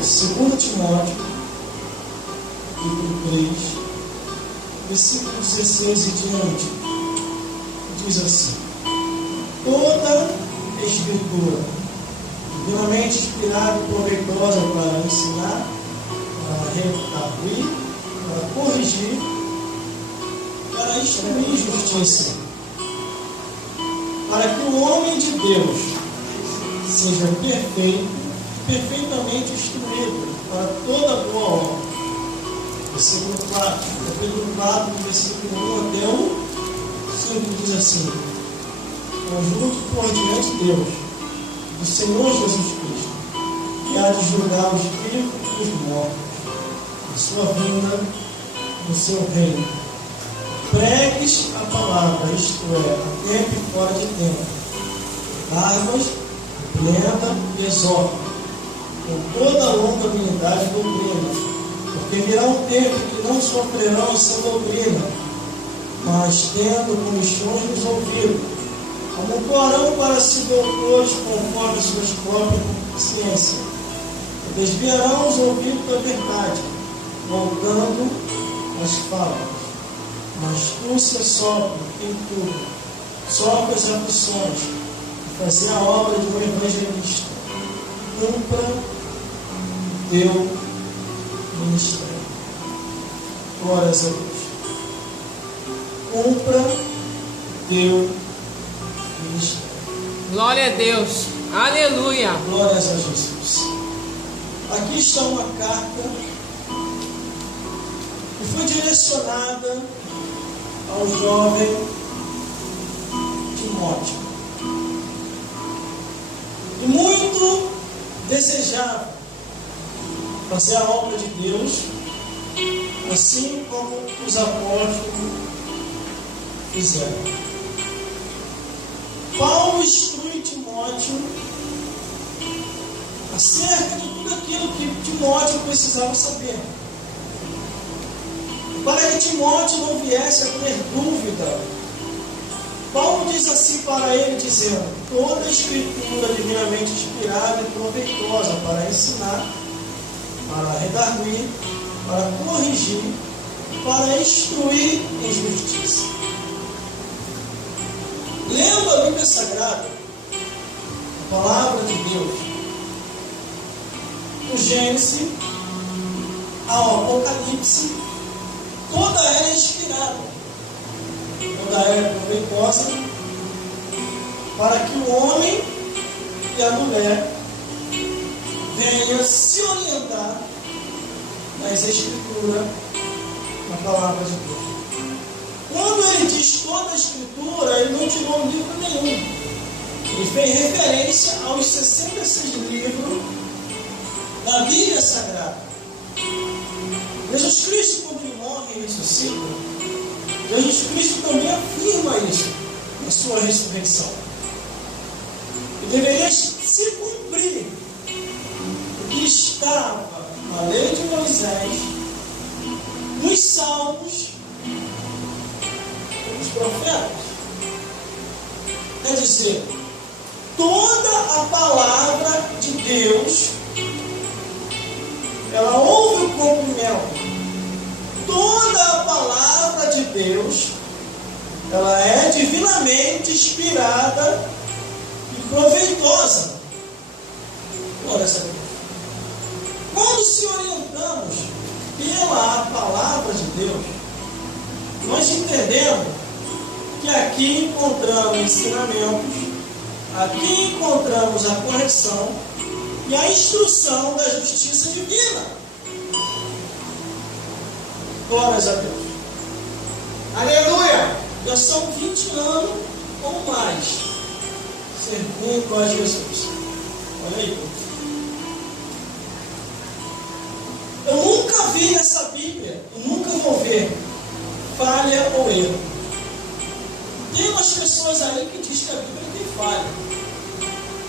2 Timóteo, capítulo 3, versículos 16 e diante, diz assim: toda Escritura, divinamente inspirada e proveitosa para ensinar, para redarguir, para corrigir, para instruir justiça, para que o homem de Deus seja perfeito, perfeitamente instruído para toda boa obra. Versículo 4, capítulo 4, versículo 1 até o 5, diz assim: conjunto por diante de Deus, do Senhor Jesus Cristo, que há de julgar os vivos e os mortos, na sua vinda, no seu reino. Pregues a palavra, isto é, a tempo e fora de tempo. Armas, repreenda e exorta, com toda a longanimidade e doutrina, porque virá um tempo que não sofrerão essa doutrina, mas tendo comichões nos ouvidos, amontoarão para si doutores conforme suas próprias consciências, e desviarão os ouvidos da verdade, voltando às fábulas. Mas tu se sopra em tudo, sopra as aflições, e fazer a obra de um evangelista. Cumpra o teu ministério. Glórias a Deus. Cumpra o teu ministério. Glória a Deus. Aleluia. Glórias a Jesus. Aqui está uma carta que foi direcionada ao jovem Timóteo. E muito desejava fazer a obra de Deus, assim como os apóstolos fizeram. Paulo instrui Timóteo acerca de tudo aquilo que Timóteo precisava saber, para que Timóteo não viesse a ter dúvida. Paulo diz assim para ele, dizendo: toda a Escritura divinamente inspirada e proveitosa para ensinar, para redarguir, para corrigir, para instruir em justiça. Lendo a Bíblia Sagrada, a palavra de Deus, do Gênesis ao Apocalipse, toda ela é inspirada, toda ela é proveitosa, para que o homem e a mulher venham se orientar nas Escrituras, na palavra de Deus. Quando ele diz toda a Escritura, ele não tirou livro nenhum. Ele fez referência aos 66 livros da Bíblia Sagrada. Jesus Cristo, quando ele morre e ressuscita, Jesus Cristo também afirma isso na sua ressurreição. E deveria se cumprir o que estava na lei de Moisés, nos Salmos, nos profetas. Quer dizer, toda a palavra de Deus, ela ouve o cumprimento. Toda a palavra de Deus, ela é divinamente inspirada e proveitosa. Glória a Deus. Quando se orientamos pela palavra de Deus, nós entendemos que aqui encontramos ensinamentos, aqui encontramos a correção e a instrução da justiça divina. Glórias a Deus. Aleluia! Já são 20 anos ou mais servindo a Jesus. Olha aí. Eu nunca vi nessa Bíblia, e nunca vou ver, falha ou erro. Tem umas pessoas aí que dizem que a Bíblia tem falha.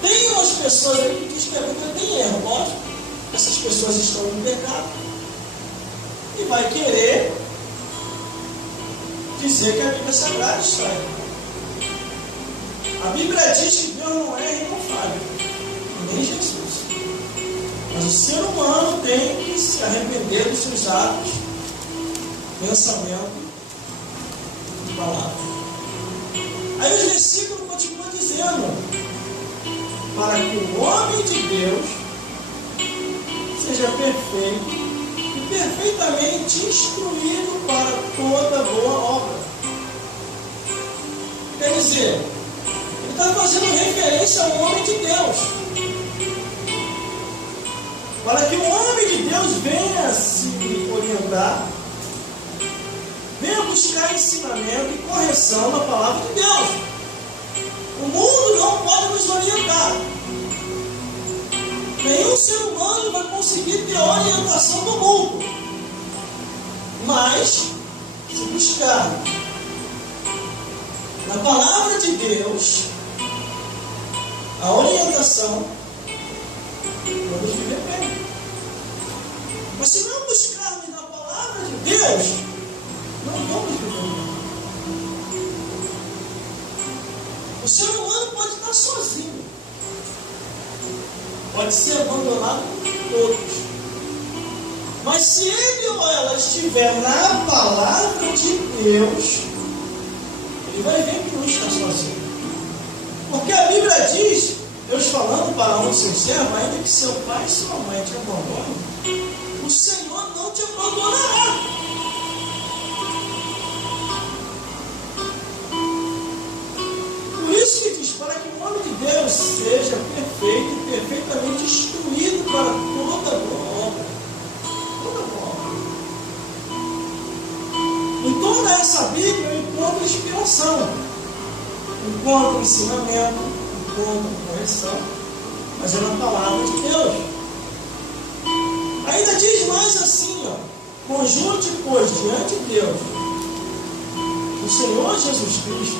Tem umas pessoas aí que dizem que a Bíblia tem erro. Lógico, essas pessoas estão no pecado. E vai querer dizer que a Bíblia Sagrada está errada. A Bíblia diz que Deus não erra e não falha. Nem Jesus. Mas o ser humano tem que se arrepender dos seus atos, pensamento e palavra. Aí os versículos continuam dizendo: para que o homem de Deus seja perfeito e perfeitamente instruído para toda boa obra. Quer dizer, ele está fazendo referência ao homem de Deus. Para que o homem de Deus venha se orientar, venha buscar ensinamento e correção na palavra de Deus. O mundo não pode nos orientar. Nenhum ser humano vai conseguir ter orientação do mundo. Mas, se buscar na palavra de Deus a orientação, vamos viver bem. Mas se não buscarmos na palavra de Deus, não vamos viver bem. O ser humano pode estar sozinho, pode ser abandonado por todos. Mas se ele ou ela estiver na palavra de Deus, ele vai ver que não está sozinho. Porque a Bíblia diz, Deus falando para um seu servo, ainda que seu pai e sua mãe te abandonem, o Senhor não te abandonará. Por isso que diz, para que o homem de Deus seja perfeito e perfeitamente instruído para toda boa obra. Toda boa obra. Em toda essa Bíblia eu encontro inspiração, encontro ensinamento, encontro correção, mas é na palavra de Deus. Ainda diz mais assim, ó: conjunte, pois, diante de Deus o Senhor Jesus Cristo,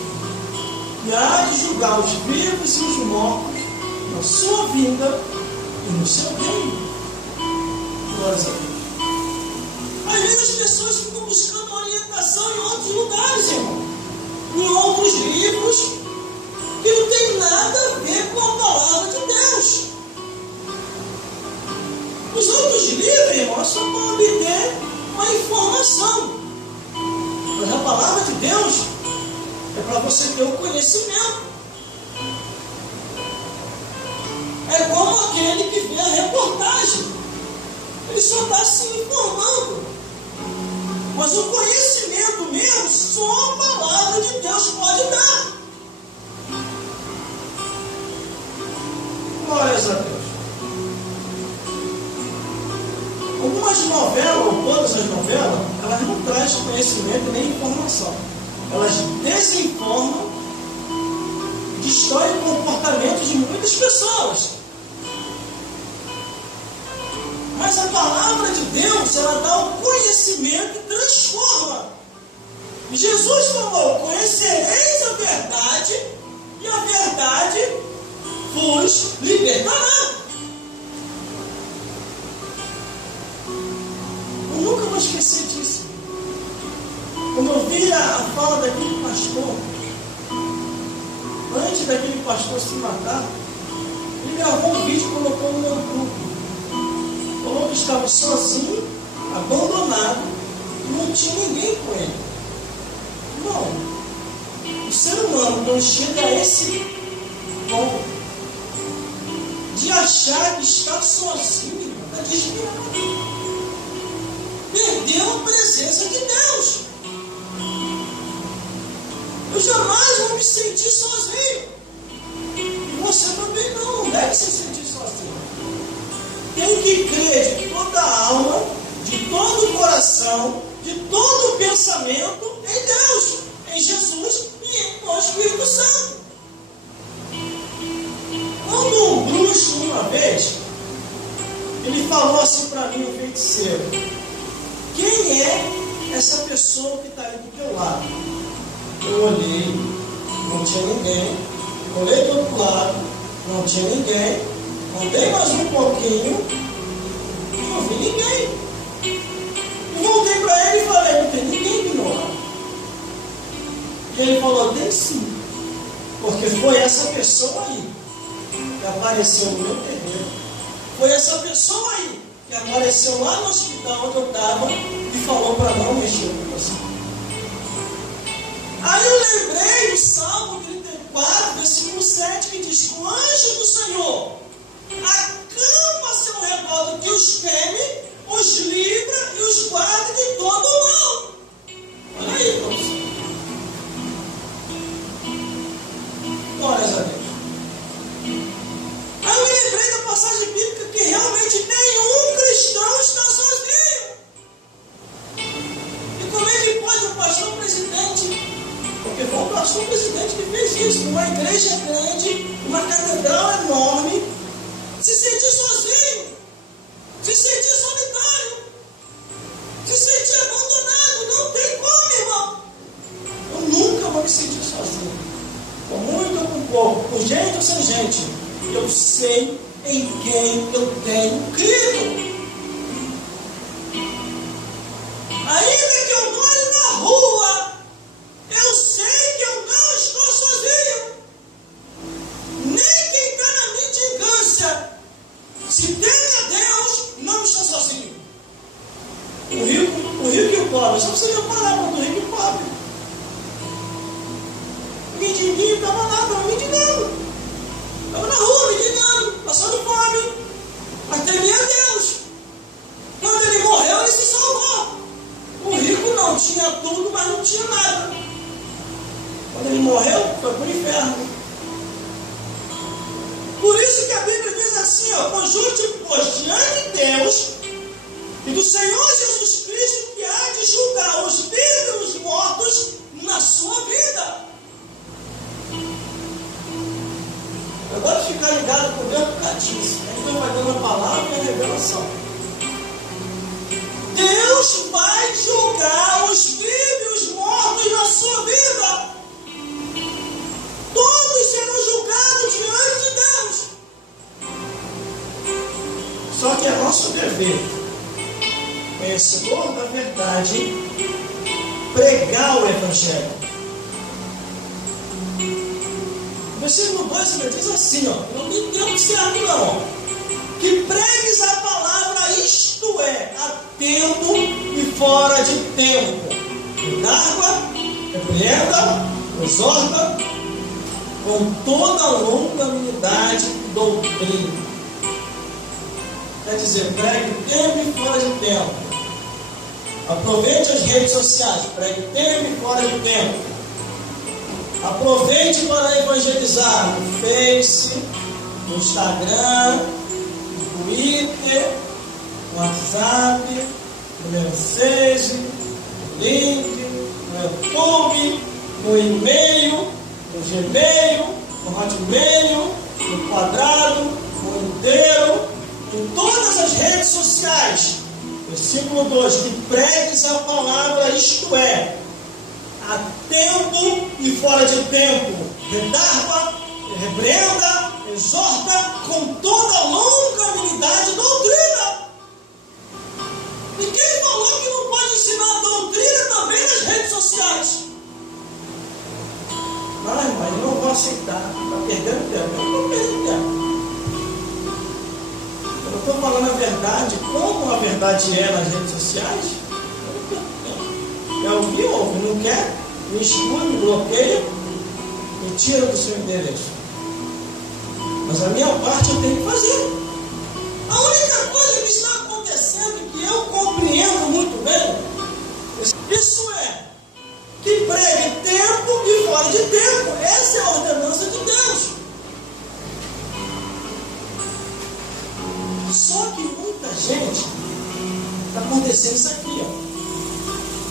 e há de julgar os vivos e os mortos na sua vinda e no seu reino. Glórias a Deus. Às vezes as pessoas ficam buscando orientação em outros lugares, irmão, em outros livros que não tem nada a ver com a palavra de Deus. Os outros livros, irmão, é só para obter uma informação. Mas a palavra de Deus é para você ter o conhecimento. É como aquele que vê a reportagem. Ele só está se informando. Mas o conhecimento mesmo, só a palavra de Deus pode dar. Glórias a Deus. Algumas novelas, ou todas as novelas, elas não trazem conhecimento nem informação. Elas desinformam, destroem o comportamento de muitas pessoas. Mas a palavra de Deus, ela dá o conhecimento e transforma. E Jesus falou: conhecereis a verdade, e a verdade vos libertará. Eu nunca vou esquecer disso. Quando eu vi a fala daquele pastor, antes daquele pastor se matar, ele gravou um vídeo e colocou no meu grupo. Falou que estava sozinho, abandonado, e não tinha ninguém com ele. Não. O ser humano, quando chega a esse ponto de achar que está sozinho, está desviado, perdeu a presença de Deus. Eu jamais vou me sentir sozinho. E você também não deve se sentir sozinho. Tem que crer de toda a alma, de todo o coração, de todo o pensamento em Deus, em Jesus e no Espírito Santo. Quando um bruxo, uma vez, ele falou assim para mim, o feiticeiro: quem é essa pessoa que está aí do teu lado? Eu olhei, não tinha ninguém. Olhei do outro lado, não tinha ninguém. Andei mais um pouquinho, não vi ninguém. E voltei para ele e falei: não tem ninguém do meu lado. E ele falou: tem sim, porque foi essa pessoa aí que apareceu no meu terreiro. Foi essa pessoa aí que apareceu lá no hospital onde eu estava e falou para não mexer com você. Aí eu lembrei do Salmo 34, versículo 7, que diz que o anjo do Senhor acampa-se ao redor do que os teme, os livra e os guarda de todo o mal. Olha aí, irmãos. Glórias a Deus. Aí eu me lembrei da passagem bíblica que realmente nenhum cristão está sozinho. E como é que pode o pastor presidente, porque foi o pastor presidente que fez isso, numa igreja grande, uma catedral enorme, se sentir sozinho, se sentir solitário, se sentir abandonado? Não tem como, irmão. Eu nunca vou me sentir sozinho. Com muito ou com pouco, com gente ou sem gente, eu sei em quem eu tenho crido. Ainda que eu more na rua, eu sei que eu não estou sozinho. Nem quem está na mendigância, se teme a Deus, não está sozinho. O rico e o pobre, só você ver a palavra do rico e pobre. O mendiguinho estava lá, estava mendigando. Estava na rua mendigando, passando fome. Mas temia a Deus. Quando ele morreu, ele se salvou. O rico não tinha tudo, mas não tinha nada. Quando ele morreu, foi para o inferno. Por isso que a Bíblia diz assim, ó, pois diante de Deus e do Senhor Jesus Cristo, que há de julgar os vivos e os mortos na sua vida. Eu gosto de ficar ligado com o meu catecismo. Então vai dando a palavra e a revelação. Deus vai julgar os vivos e os mortos na sua vida. Todos serão julgados diante de Deus. Só que é nosso dever, conhecedor da verdade, pregar o Evangelho. O versículo 2 ele diz assim, ó, não tem tempo certo não, que pregues a palavra, isto é, a tempo e fora de tempo. Redargua, repreenda, exorta, com toda a longanimidade e doutrina. Quer dizer, pregue tempo e fora de tempo. Aproveite as redes sociais, pregue tempo e fora de tempo. Aproveite para evangelizar no Face, no Instagram, no Twitter, no WhatsApp, no Message, no Link, no YouTube, no e-mail, no Gmail, no Hotmail, no Quadrado, no Inteiro, em todas as redes sociais. Versículo 2, que pregues a palavra, isto é, a tempo e fora de tempo, redargua, repreenda, exorta com toda longanimidade e doutrina. Ninguém falou que não pode ensinar a doutrina também nas redes sociais. Ai, mas eu não vou aceitar, está perdendo tempo. Eu não estou perdendo tempo. Eu não estou falando a verdade, como a verdade é nas redes sociais. É ouvir, ouve, não quer, me exclui, me bloqueia, me tira do seu endereço. Mas a minha parte eu tenho que fazer. A única coisa que está acontecendo, que eu compreendo muito bem, isso é, que pregue tempo e fora de tempo. Essa é a ordenança de Deus. Só que muita gente está acontecendo isso aqui, ó.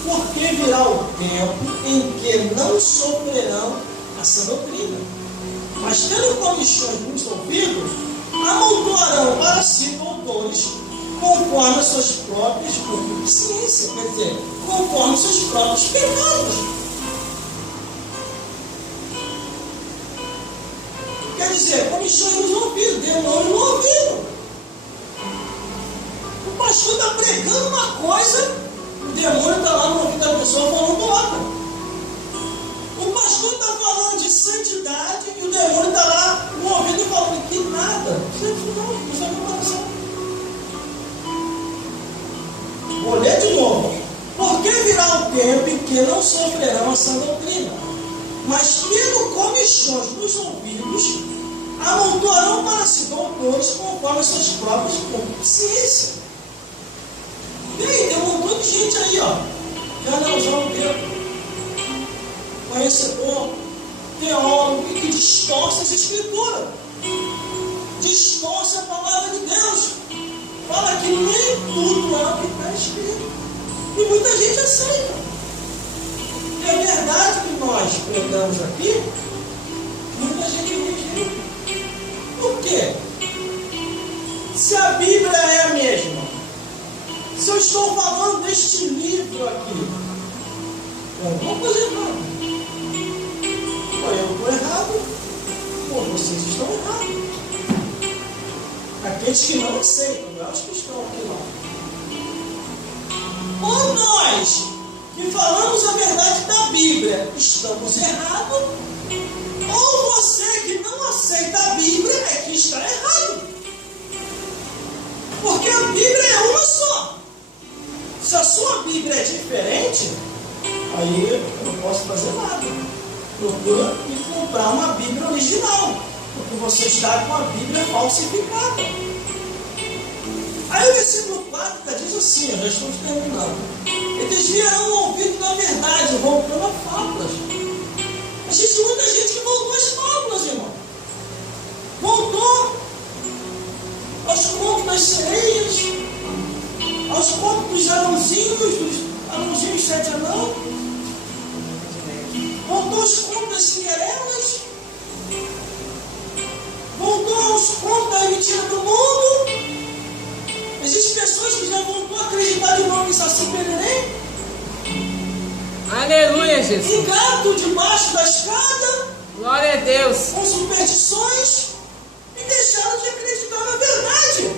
Porque virá o tempo em que não sofrerão essa doutrina, mas tendo comissões nos ouvidos, amontoarão para si doutores conforme as suas próprias concupiscências, quer dizer, conforme os seus próprios pecados. Quer dizer, comissões nos ouvidos, demônio no ouvido. O pastor está pregando uma coisa, o demônio está lá no ouvido da pessoa falando outra. O pastor está falando de santidade e o demônio está lá no ouvido falando que nada. Não, isso é uma coisa. porque não sofrerão essa doutrina, mas tendo comichões nos ouvidos, amontoarão para si doutores conforme as suas próprias concupiscências. E aí, tem um montão de gente aí, ó, que anda usando o dedo, conhecedor, teólogo, que distorce as escrituras, distorce a palavra de Deus, fala que nem tudo é o que está escrito, e muita gente aceita. É verdade que nós pregamos aqui, muita gente rejeita. Por quê? Se a Bíblia é a mesma, se eu estou falando deste livro aqui, eu não vou fazer nada. Ou eu estou errado, ou vocês estão errados. Aqueles que não aceitam, não é os que estão aqui não. Ou nós, que falamos a verdade da Bíblia, estamos errados, ou você que não aceita a Bíblia é que está errado. Porque a Bíblia é uma só. Se a sua Bíblia é diferente, aí eu não posso fazer nada. Procura me comprar uma Bíblia original, porque você está com a Bíblia falsificada. Aí o versículo 4 diz assim, já estamos terminando. E desviarão o ouvido da verdade, voltando a fábulas. Existe muita gente que voltou às fábulas, irmão. Voltou aos contos das sereias, aos contos dos anãozinhos 7 anão. Voltou aos contos das Cinderelas. Voltou aos contos da mentira do mundo. Existem pessoas que já voltou a acreditar de novo em Saci Pererê. Aleluia, Jesus. Um gato debaixo da escada. Glória a Deus. Com superstições. E deixaram de acreditar na verdade.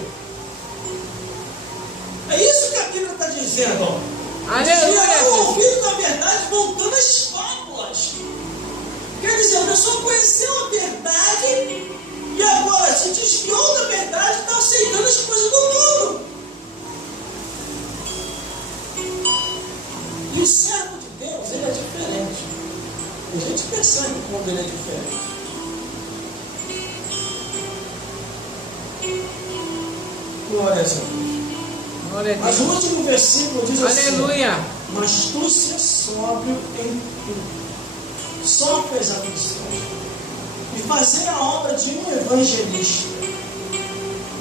É isso que a Bíblia está dizendo. Aleluia. O ouvido da verdade voltando às fábulas. Quer dizer, a pessoa conheceu a verdade e agora se desviou da verdade e está aceitando as coisas do mundo. E o servo de Deus, ele é diferente. A gente percebe quando ele é diferente. Glória a Deus. Glória a Mas Deus. o último versículo diz assim: Aleluia. mas tu se sóbrio em tudo. Sofre as aflições. E fazer a obra de um evangelista.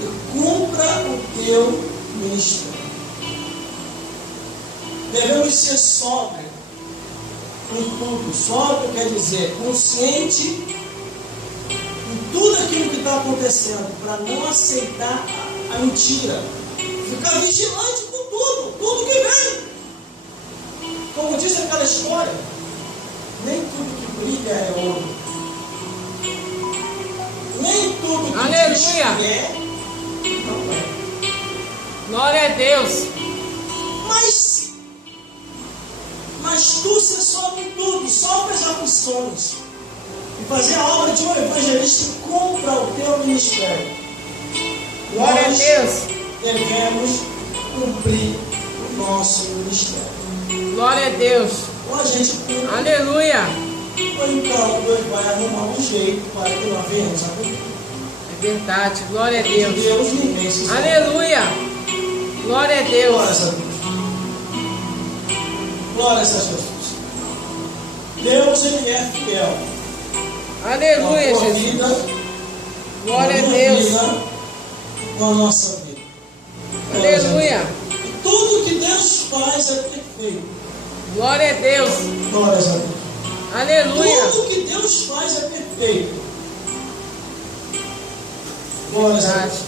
E cumpra o teu ministério. Devemos ser sóbrios em tudo. Sóbrio quer dizer consciente em tudo aquilo que está acontecendo, para não aceitar a mentira. Ficar vigilante com tudo que vem. Como diz aquela história, nem tudo que brilha é ouro. Nem tudo que Aleluia. diz que é, não é. Glória a Deus. Mas tu se sofre em tudo, sofre as aflições. E fazer a obra de um evangelista e cumpra o teu ministério. Glória a Deus. Devemos cumprir o nosso ministério. Glória a Deus. Ou a gente cumpre, Aleluia. ou então Deus vai arrumar um jeito para que nós venhamos a cumprir. É verdade. Glória a De Deus. Deus ninguém se salva. Aleluia. Glória a Deus. Glórias a Deus. Glórias a Jesus. Deus, Ele é fiel. Aleluia, Com a tua Jesus. vida, Glória a com a minha Deus. vida, com a nossa vida. Aleluia. E tudo que Deus faz é perfeito. Glória a Deus. Glórias a Deus. Aleluia. Tudo que Deus faz é perfeito. Glórias a Deus.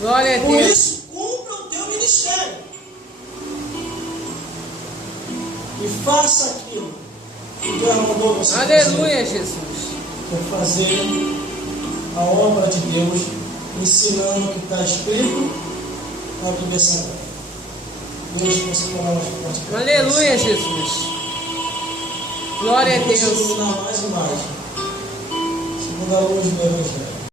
Glória a Por Deus. isso, cumpra o teu ministério. E faça aquilo que Deus mandou você fazer. Aleluia, Jesus. Para fazer a obra de Deus, ensinando o que está escrito na Bíblia Sagrada. Deus, você falar mais forte. Aleluia, Jesus. Glória a Deus. Deus. Iluminar mais e mais. Segundo a luz do Evangelho.